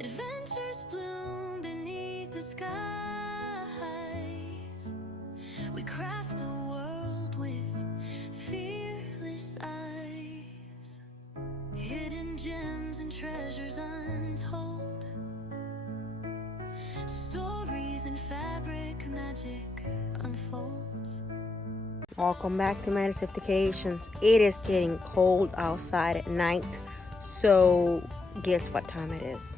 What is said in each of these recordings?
Adventures bloom beneath the skies. We craft the world with fearless eyes. Hidden gems and treasures untold. Stories in fabric, magic unfolds. Welcome back to Manifestations. It is getting cold outside at night, so guess what time it is?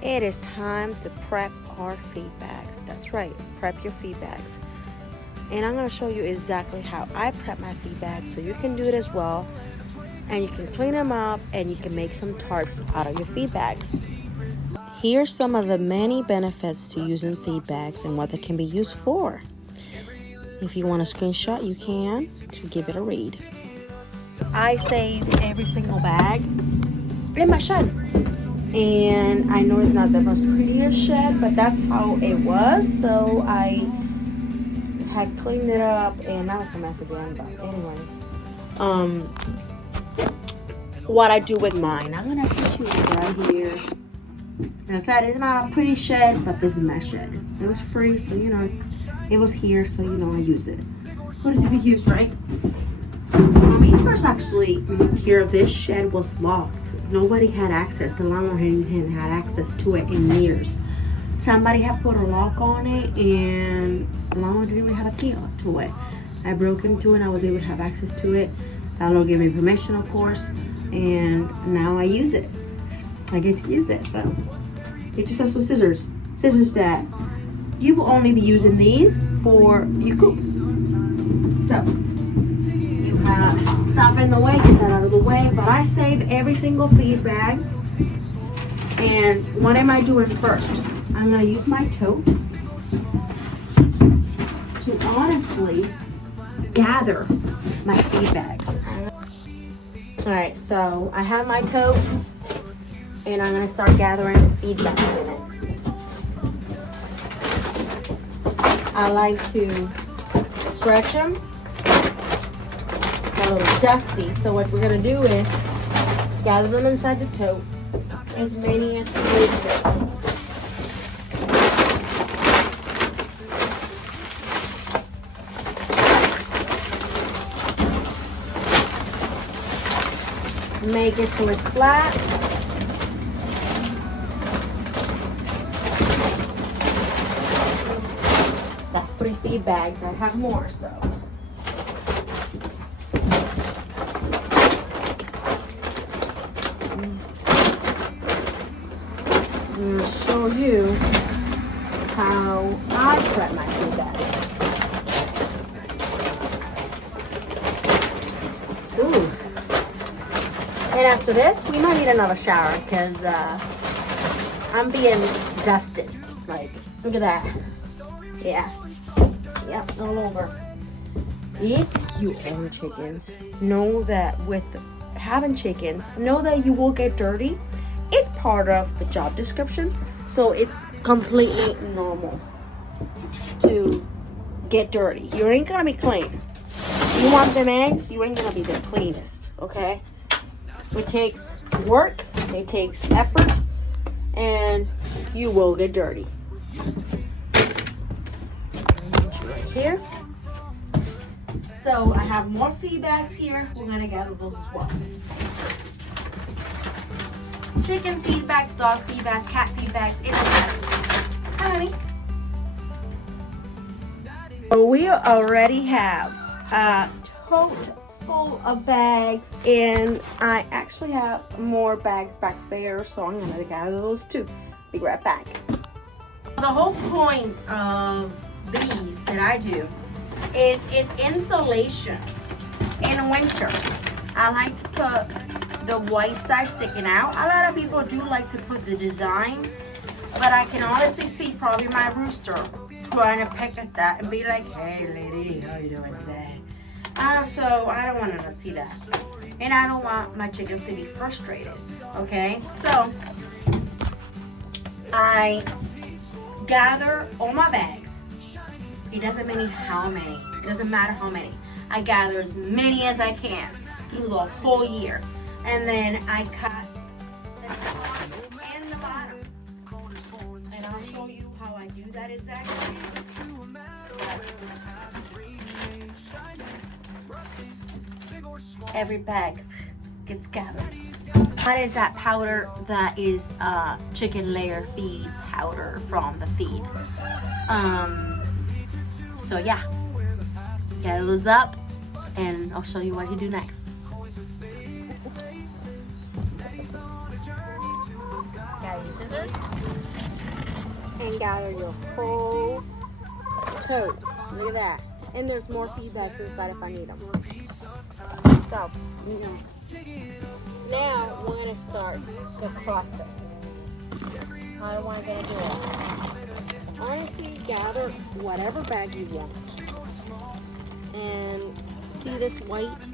It is time to prep our feed bags. That's right, prep your feed bags. And I'm going to show you exactly how I prep my feed bags so you can do it as well. And you can clean them up and you can make some tarts out of your feed bags. Here's some of the many benefits to using feed bags and what they can be used for. If you want a screenshot, you can to give it a read. I save every single bag in my shed. And I know it's not the most prettiest shed, but that's how it was. So I had cleaned it up and now it's a mess again. But anyways, what I do with mine, I'm going to put you right here. As I said, it's not a pretty shed, but this is my shed. It was free, so you know, it was here, so you know I use it. Put it to be used, right? When we first actually moved here, this shed was locked. Nobody had access. The landlord hadn't had access to it in years. Somebody had put a lock on it, and the landlord didn't even have a key to it. I broke into it, and I was able to have access to it. The landlord gave me permission, of course, and now I use it. I get to use it, so get yourself some scissors. Scissors that you will only be using these for your coop. So you have stuff in the way, get that out of the way. But I save every single feed bag. And what am I doing first? I'm gonna use my tote to honestly gather my feed bags. All right, so I have my tote. And I'm gonna start gathering feed bags in it. I like to stretch them. Got a little dusty, so what we're gonna do is gather them inside the tote, as many as we need to. Make it so it's flat. That's 3 feed bags. I have more, so. I'm going to show you how I prep my feed bags. Ooh. And after this, we might need another shower because I'm being dusted. Like, look at that. Yeah. Yep, all over. If you own chickens, know that with having chickens, know that you will get dirty. It's part of the job description, so it's completely normal to get dirty. You ain't gonna be clean. You want them eggs, you ain't gonna be the cleanest, okay? It takes work, it takes effort, and you will get dirty. Here. So I have more feed bags here. We're gonna gather those as well. Chicken feed bags, dog feed bags, cat feed bags, it doesn't matter. Hi, honey. So we already have a tote full of bags, and I actually have more bags back there, so I'm gonna gather those too. Be right back. The whole point of these that I do is insulation in winter. I like to put the white side sticking out. A lot of people do like to put the design, but I can honestly see probably my rooster trying to peck at that and be like, hey lady, how you doing today? So I don't want to see that, and I don't want my chickens to be frustrated. Okay, so I gather all my bags. It doesn't matter how many. It doesn't matter how many. I gather as many as I can through the whole year. And then I cut the top and the bottom. show you how I do that exactly. Every bag gets gathered. That is that powder that is chicken layer feed powder from the feed. So yeah, gather those up and I'll show you what you do next. Gather your scissors and gather your whole toad. Look at that. And there's more feed bags to the side if I need them. So, now we're gonna start the process. How am I gonna do it? Honestly, gather whatever bag you want. And see this white?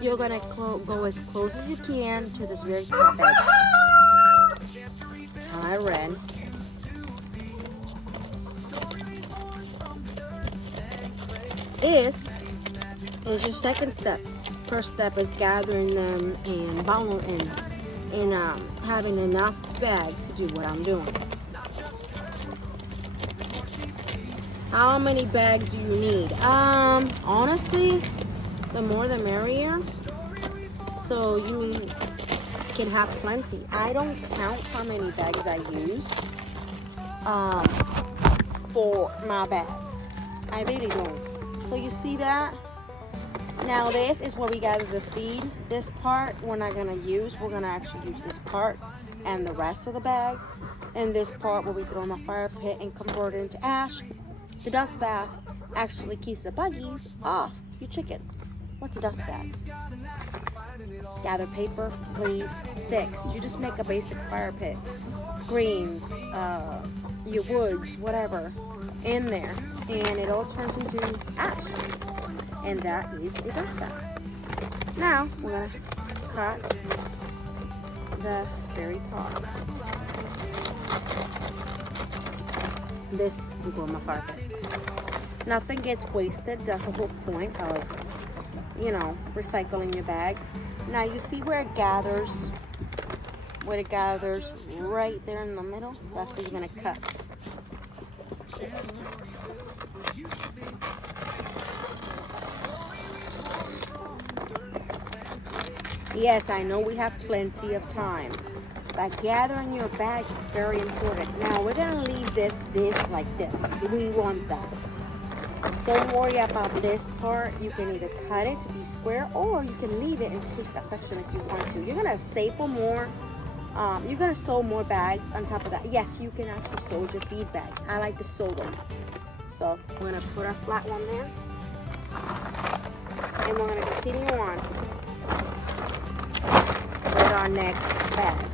You're gonna go as close as you can to this very top edge. I red. This is your second step. First step is gathering them and having enough bags to do what I'm doing. How many bags do you need? Honestly, the more the merrier. So you can have plenty. I don't count how many bags I use for my bags. I really don't. So you see that? Now this is where we gather the feed. This part we're not gonna use. We're gonna actually use this part and the rest of the bag. And this part where we throw in the fire pit and convert it into ash. The dust bath actually keeps the buggies off your chickens. What's a dust bath? Gather paper, leaves, sticks. You just make a basic fire pit. Greens, your woods, whatever, in there. And it all turns into ash. And that is a dust bath. Now we're gonna cut the very top. This will go in my fire pit. Nothing gets wasted. That's the whole point of, recycling your bags. Now you see where it gathers right there in the middle. That's where you're gonna cut. Yes, I know we have plenty of time, but gathering your bags is very important. Now we're gonna leave this like this. We want that. Don't worry about this part. You can either cut it to be square or you can leave it and keep that section if you want to. You're gonna staple more. You're gonna sew more bags on top of that. Yes, you can actually sew your feed bags. I like to sew them. So we're gonna put our flat one there. And we're gonna continue on with our next bag.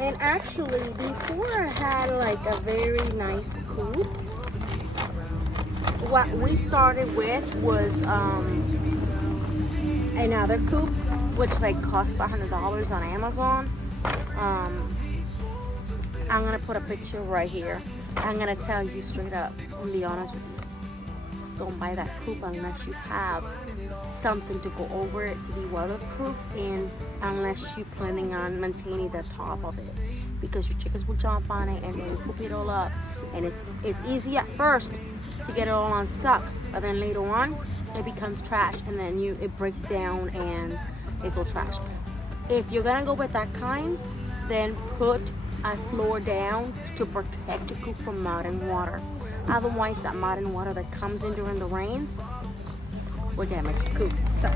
And actually, before I had like a very nice coop, what we started with was another coop, which like cost $500 on Amazon. I'm gonna put a picture right here. I'm gonna tell you straight up and be honest with you. Don't buy that coop unless you have something to go over it to be weatherproof, and unless you're planning on maintaining the top of it, because your chickens will jump on it and then poop it all up. And it's easy at first to get it all unstuck, but then later on it becomes trash, and then it breaks down and it's all trash. If you're gonna go with that kind, then put a floor down to protect the coop from mud and water. Otherwise, that mud and water that comes in during the rains will damage the coop. So,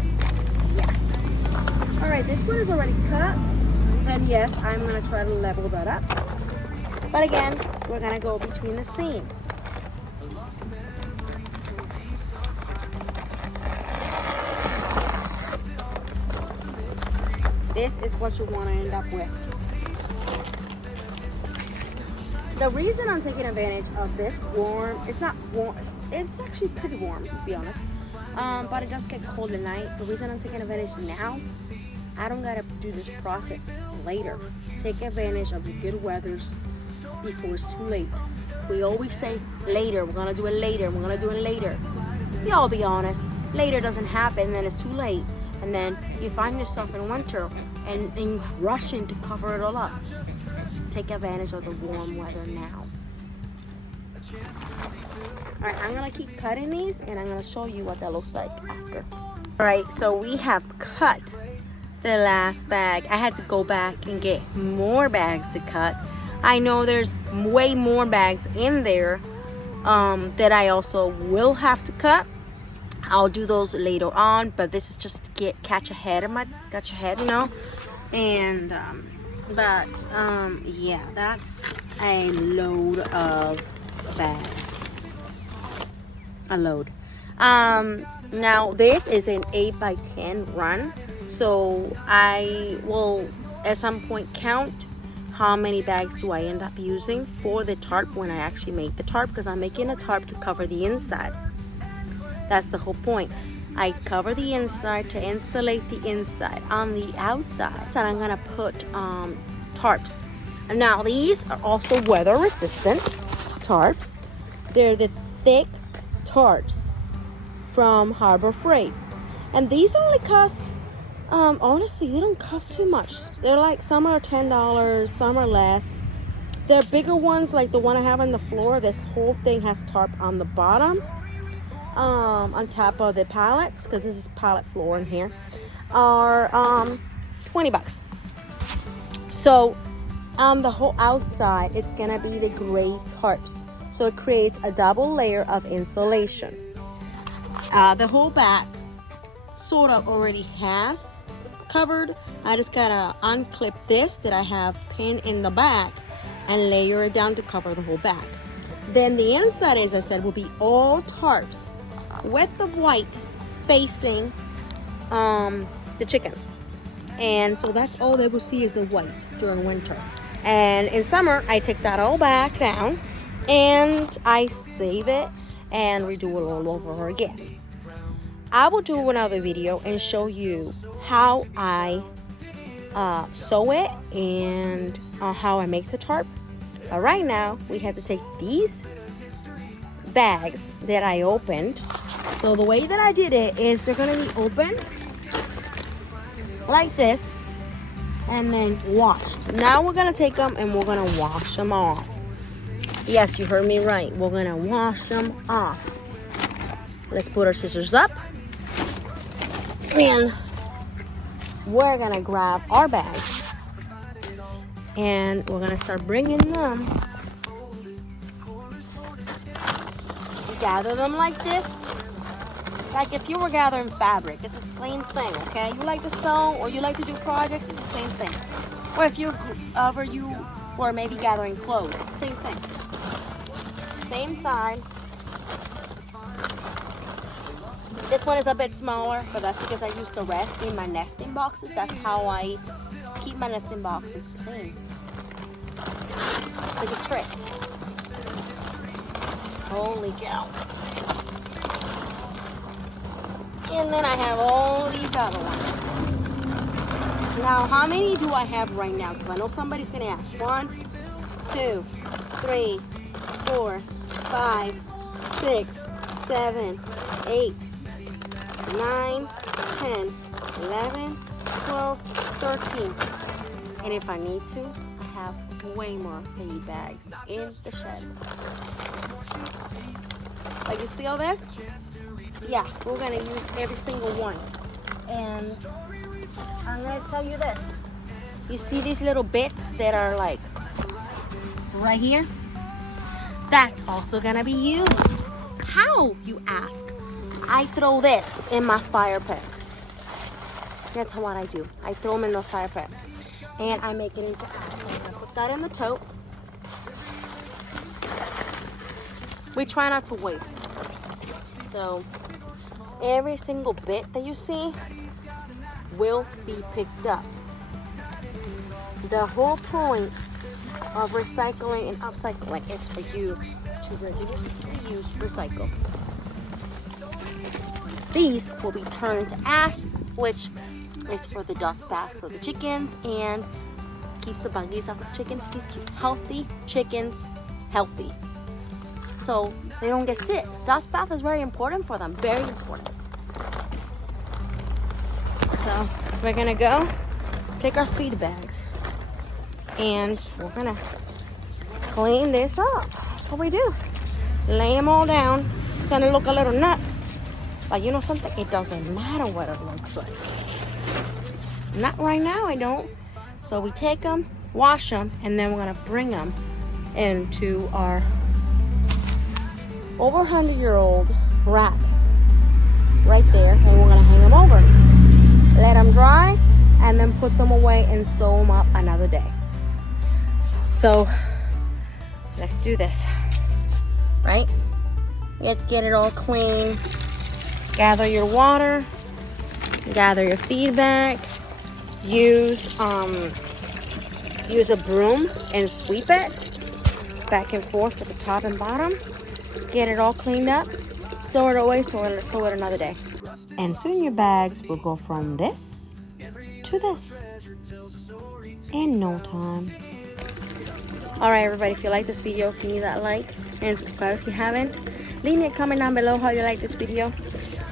yeah. All right, this one is already cut. And yes, I'm gonna try to level that up. But again, we're gonna go between the seams. This is what you wanna end up with. The reason I'm taking advantage of this warm, it's not warm, it's actually pretty warm, to be honest. But it does get cold at night. The reason I'm taking advantage now, I don't gotta do this process later. Take advantage of the good weathers before it's too late. We always say later, we're gonna do it later, we're gonna do it later. Y'all be honest, later doesn't happen, then it's too late. and then you find yourself in winter and rushing to cover it all up. Take advantage of the warm weather now. All right, I'm gonna keep cutting these and I'm gonna show you what that looks like after. All right, so we have cut the last bag. I had to go back and get more bags to cut. I know there's way more bags in there that I also will have to cut. I'll do those later on, but this is just to catch ahead, you know. And yeah, that's a load of bags. A load. Now this is an 8x10 run, so I will at some point count how many bags do I end up using for the tarp when I actually make the tarp, because I'm making a tarp to cover the inside. That's the whole point. I cover the inside to insulate the inside. On the outside, I'm gonna put tarps. And now these are also weather resistant tarps. They're the thick tarps from Harbor Freight, and these only cost honestly, they don't cost too much. They're like, some are $10, some are less. They're bigger ones, like the one I have on the floor. This whole thing has tarp on the bottom, on top of the pallets, because this is pallet floor in here, are $20. So on the whole outside, it's gonna be the gray tarps, so it creates a double layer of insulation. The whole back sort of already has covered. I just gotta unclip this that I have pinned in the back and layer it down to cover the whole back. Then the inside, as I said, will be all tarps with the white facing the chickens. And so that's all they will see is the white during winter. And in summer, I take that all back down and I save it and redo it all over again. I will do another video and show you how I sew it and how I make the tarp. But right now, we have to take these bags that I opened. So the way that I did it is they're gonna be opened like this and then washed. Now we're gonna take them and we're gonna wash them off. Yes, you heard me right. We're gonna wash them off. Let's put our scissors up. And we're gonna grab our bags and we're gonna start bringing them. Gather them like this, like if you were gathering fabric. It's the same thing, okay? You like to sew or you like to do projects, it's the same thing. Or if you were maybe gathering clothes, same thing. Same side. This one is a bit smaller, but that's because I use the rest in my nesting boxes. That's how I keep my nesting boxes clean. It's like a trick. Holy cow. And then I have all these other ones. Now, how many do I have right now? Because I know somebody's going to ask. 1, 2, 3, 4, 5, 6, 7, 8, 9, 10, 11, 12, 13. And if I need to, I have way more feed bags in the shed. Like, you see all this? Yeah, we're gonna use every single one. And I'm gonna tell you this. You see these little bits that are like right here? That's also gonna be used. How, you ask? I throw this in my fire pit. That's what I do. I throw them in the fire pit. And I make it into ash. So I'm going to put that in the tote. We try not to waste. So every single bit that you see will be picked up. The whole point of recycling and upcycling is for you to reduce, reuse, recycle. These will be turned into ash, which is for the dust bath for the chickens and keeps the buggies off the chickens, keeps healthy chickens healthy. So they don't get sick. Dust bath is very important for them, very important. So we're gonna go take our feed bags and we're gonna clean this up. That's what we do. Lay them all down. It's gonna look a little nuts, but you know something? It doesn't matter what it looks like. Not right now, I don't. So we take them, wash them, and then we're gonna bring them into our over 100-year-old rack right there, and we're gonna hang them over. Let them dry, and then put them away and sew them up another day. So let's do this, right? Let's get it all clean. Gather your water, gather your feed bag, use a broom and sweep it back and forth at the top and bottom. Get it all cleaned up, store it away, sew it another day. And soon your bags will go from this to this in no time. Alright everybody, if you like this video, give me that like and subscribe if you haven't. Leave me a comment down below how you like this video,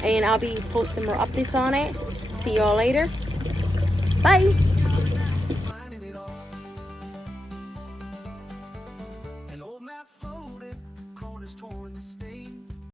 and I'll be posting more updates on it. See you all later. Bye!